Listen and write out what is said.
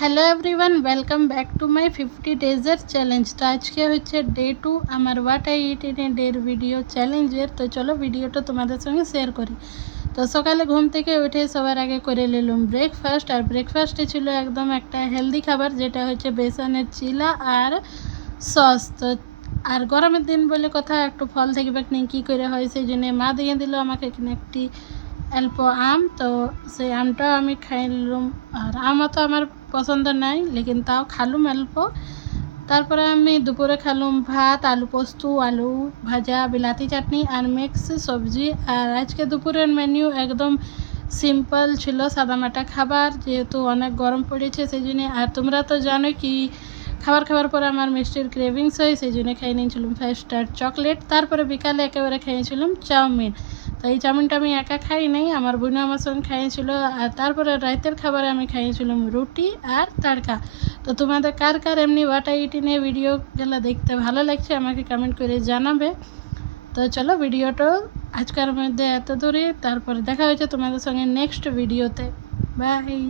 Hello everyone, welcome back to my 50 ডেজের challenge. তো আজকে হচ্ছে ডে 2 আমার what I eat in a ডের ভিডিও চ্যালেঞ্জের। তো চলো ভিডিওটা তোমাদের সঙ্গে শেয়ার করি। তো সকালে ঘুম থেকে উঠে সবার আগে করে নিলাম ব্রেকফাস্ট। আর ব্রেকফাস্টে ছিল একদম একটা হেলদি খাবার, যেটা হচ্ছে বেসনের চিলা আর সস। তো আর গরমের দিন বলে কথা, একটু ফল থাকবে কী করে হয়, সেই জন্য মা দিয়ে দিল আমাকে এখানে একটি অল্প আম। তো সেই আমটাও আমি খাই নিলাম। আর আমও তো আমার পছন্দ নাই, লেকিন তাও খালুম অল্প। তারপরে আমি দুপুরে খালুম ভাত, আলু পোস্ত, আলু ভাজা, বিলাতি চাটনি আর মিক্স সবজি। আর আজকে দুপুরের মেনু একদম সিম্পল ছিল, সাদামাটা খাবার, যেহেতু অনেক গরম পড়েছে সেই জন্য। আর তোমরা তো জানো কি খাবার পরে আমার মিষ্টির ক্রেভিংস হয়, সেই জন্য খাই নিয়েছিলাম 5 স্টার চকলেট। তারপরে বিকালে একেবারে খাইয়েছিলাম চাউমিন। তো এই চাউমিনটা আমি একা খাই নাই, আমার বোনও আমার সঙ্গে খাইয়েছিল। আর তারপরে রাতের খাবারে আমি খাইয়েছিলাম রুটি আর তড়কা। তো তোমাদের কার কার এমনি হোয়াট আই ইট ইন এ ভিডিওগুলো দেখতে ভালো লাগছে আমাকে কমেন্ট করে জানাবে। তো চলো ভিডিওটা আজকের মধ্যে এত দূরে, তারপরে দেখা হয়েছে তোমাদের সঙ্গে নেক্সট ভিডিওতে। বাই।